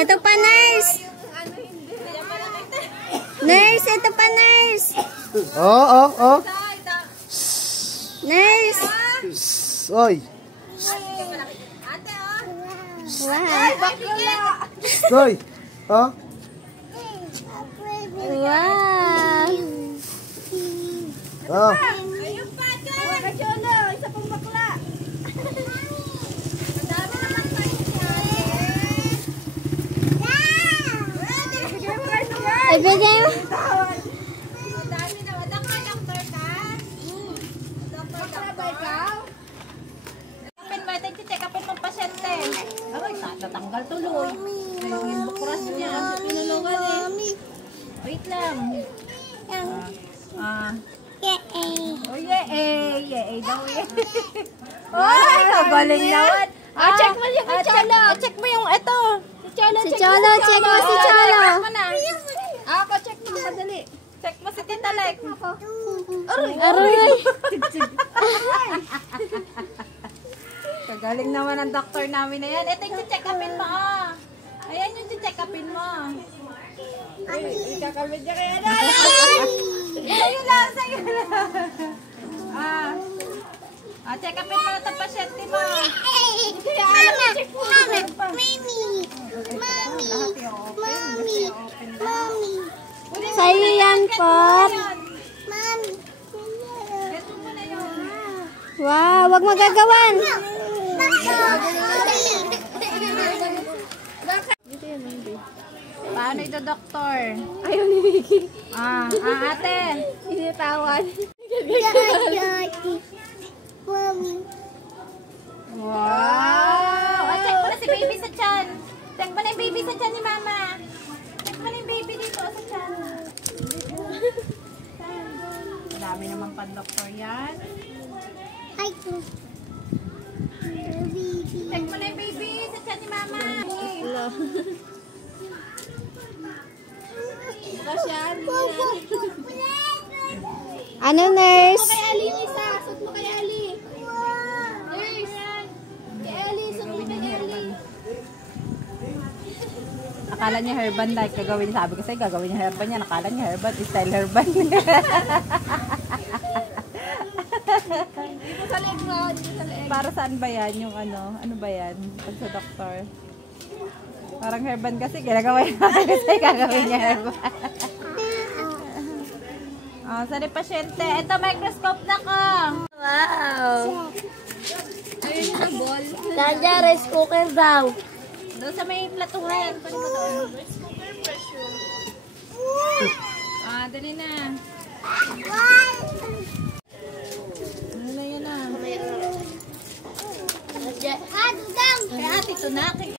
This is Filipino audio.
Ito pa, nurse. Nurse, ito pa, nurse. Oh. Nurse. Oy. Wow. Oy. Oh. Wow. Oh. Ayun pa, Kacholo. Isa pang bakla. Ang dami naman tayo. Ibigay mo. Ang dami naman. Doktor ka? Doktor ba ikaw? Check-upin mo. Check-upin mo pasyente. Ay, natanggal tuloy. Yung bukras niya. Pinulungan eh. Wait lang. Oh, yay daw eh. Ay, kagaling naman. Check mo yung Cholo. Check mo yung ito. Si Cholo, check mo si Cholo. Ako, check mo. Madali. Check mo si Tita Lek. Aroy. Kagaling naman ang doktor namin na yan. Ito yung check-upin mo. Ayan yung check-upin mo. Ikakamit niya kaya na. Sa'yo lang. Check-upin mo na itong pasyente mo. Sa'yo yan, Pot. Wow, wag magagawan. Paano ito, doktor? Ayaw ni Vicky. Ate. Initawan. Wow! Check mo na si baby sa tiyan. Check mo na yung baby sa tiyan ni mama. Check mo na yung baby dito sa tiyan. Marami naman pan-doktor yan. Check mo na yung baby sa tiyan ni mama. Bukas yan. Ano, nurse? Kay Ali, isa. Sut mo kay Ali. Nurse. Kay Ali, sut mo kay Ali. Akala niya herban like gagawin. Sabi ko sa'yo, gagawin niya herban niya. Akala niya herban. Style herban. Dito sa leg mo. Para saan ba yan? Yung ano? Ano ba yan? Pag sa doktor. Parang herban kasi. Ginagawa niya. Kasi gagawin niya herban. Sorry pasyente. Ito microscope na ko. Wow. Ayun yung ball. Kanya, rice cooker daw. Doon sa may platuhan. Pwede mo doon. Rice cooker pressure. Dali na. Ano na yan ah? Dudang. Kaya ate, ito na.